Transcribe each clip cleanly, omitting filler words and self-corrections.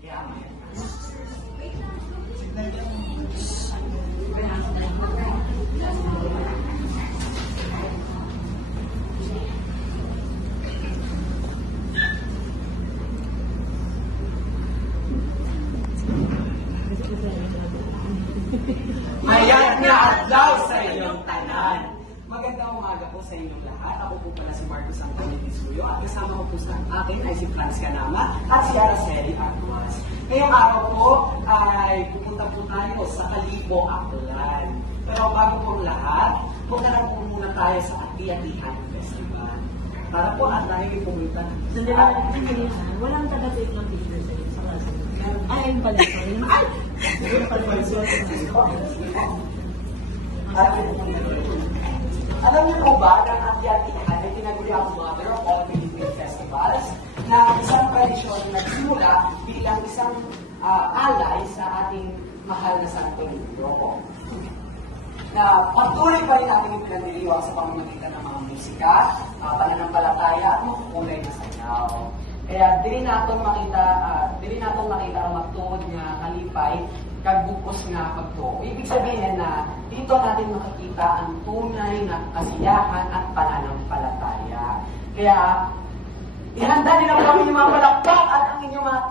Kaya maya. Mayat na adlaw sa inyong tanan. Magandang umaga po sa inyong lahat. Ako po pala si Marcos Antonio Tisuyo at kasama ko po sa akin ay si Franz Canama at si Araceli Aguas. Ngayong araw po ay pupunta po tayo sa Kalibo, Aklan. Pero bago po lahat, punta na po muna tayo sa Ati-Atihan Festival. Para po at tayo ay pumunta. Walang taga-take ng picture sa iyo sa klase. Ay, ayun pala. Ay! Alam niyo po ba na ang Ati-Atihan ay tinaguri ang Mother of all Philippine Festivals na isang tradisyon na nagsimula bilang isang alay sa ating mahal na Santo Niño. Na patuloy pa rin natin ipinagdiriwang sa pamamagitan ng mga musika, pananampalataya at makukulay na sayaw. Kaya dili natong makita ang magtuod nga kalipay kagbukos nga pagtuo. Ibig sabihin na dito natin makikita ang tunay na kasiyahan at pananampalataya. Kaya ihanda din ang inyong mga palakpak at ang inyong mga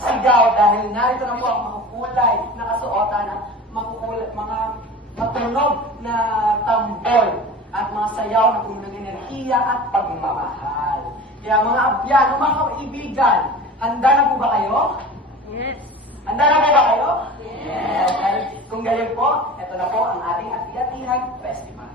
sigaw dahil narito na po ang mga kulay na kasuotan at mga matunog na tambol at mga sayaw na puno ng enerhiya at pagmamahal. Kaya mga abyan, mga kaibigan, handa na po ba kayo? Yes. Handa na po ba kayo? Yes. Dahil kung gayon po, ito na po ang ating Ati-Atihan Festival.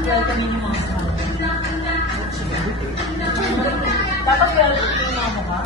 Welcome yung mga kasama. Dapat welcome yung mga mukha.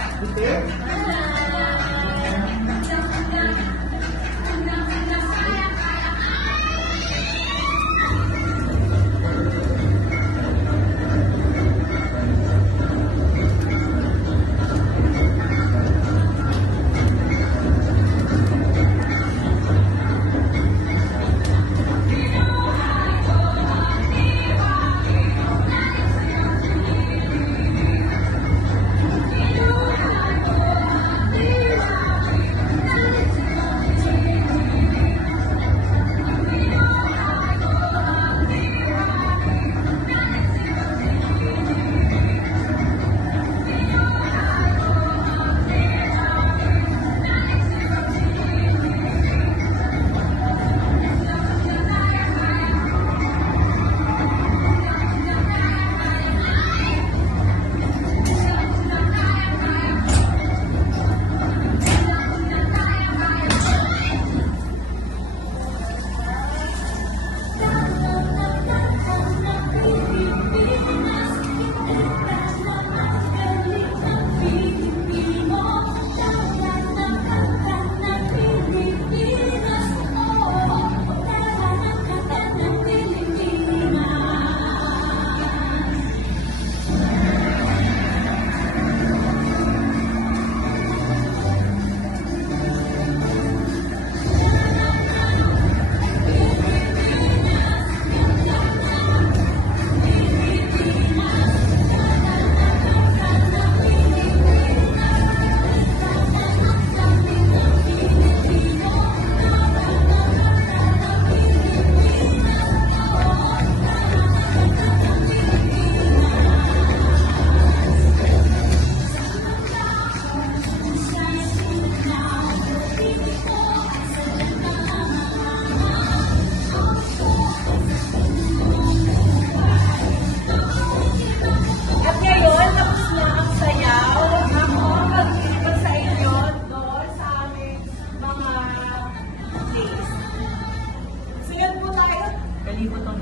Nalibo to.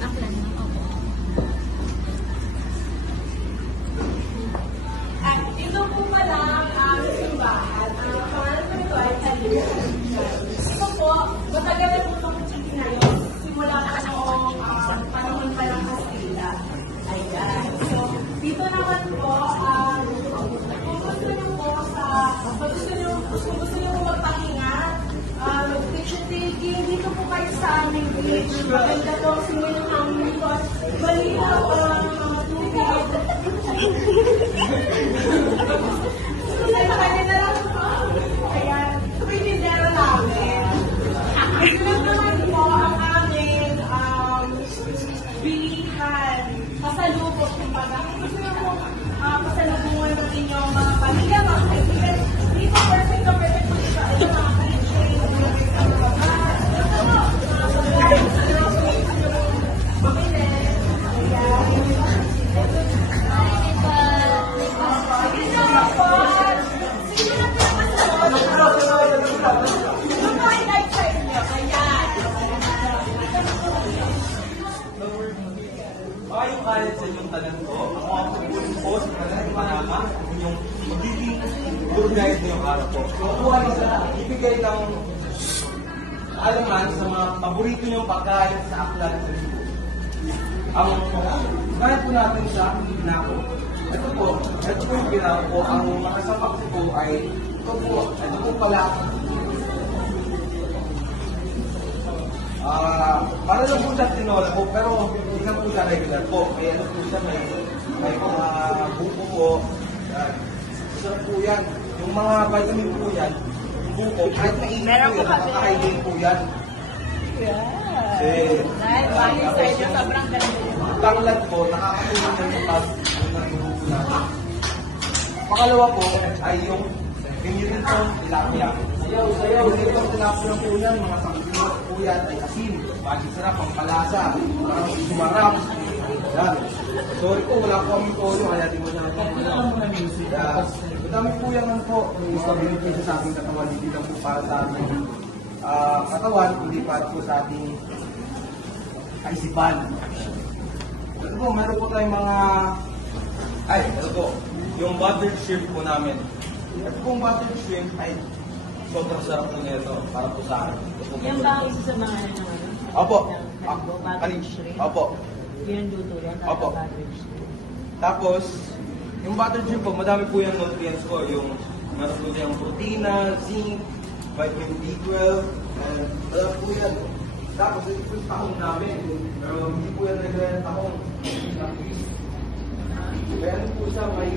Aklan na ako. At ito po pala ang simbahan. Ang pangalan ko ito ay Talibot. Ito po, matagal na po itong city ngayon. Simula pa noong panahon pa lang Kastila. Ayan. So, dito naman po, kung gusto nyo po magpahinga, picture taking, dito po kayo sa aming beach. Maganda to, simulan namin ito. Malinaw ang mga tubig. Sunod na kanina lang po. Ayan, ito po yung tindera namin. Sunod naman po ang aming bilihan. Pasalubot yung baga. Kung gusto nyo po pasalubungan ng inyong mga pamilya, mga kaibigan, dito perfect na perfect po ito. Ito mga kaibigan, mga baga. Yung kalit sa inyong tanan ko, ako ang pagpunin po sa tanan ng manama, yung magiging tour guide ngayong araw po. Kukuha nyo sa ibigay ng alaman sa mga paborito nyong pagkain sa Aklan sa Cebu. Ang kaya po natin sa Nako. Ito po yung ginawa po. Ang makasamak ko po ay ito po pala. Para lang po siya tinola po, pero hindi na po siya regular po. Kaya ano po siya, may mga buko po. Isa po yan. Yung mga vitamin po yan, yung buko, kahit mainit po yan, nakakainin po yan. Dahil bali sa inyo, sobrang ganda. Tanglad po, nakakatulong yan sa pag-buko natin. Pangalawa po ay yung Pinirito, tilapia. Sayaw, dito tilapia po yan, mga sangkilot po yan, ay asin, bagay sarap, ang palasa, parang sumarap. Yan. Sorry po, wala po kami toyo, kaya di mo natin madami po yan lang po, sabihin po sa ating katawan, hindi lang po para sa ating katawan, hindi para po sa ating kaisipan. Ito po, meron po tayong mga, ito po, yung buttered shrimp po namin. Ito pong buttered shrimp ay sobrang sarap po nito para po sa akin. Yan ba ang isa sa mga ano? Opo. Buttered shrimp? Opo. Yan luto yan? Opo. Buttered shrimp. Tapos, yung buttered shrimp po, madami po yung nutrients ko. Yung meron po yung protina, zinc, vitamin B12, and madami po yan. Tapos, ito po yung tahong namin. Pero hindi po yan regular na tahong. Kaya po siya may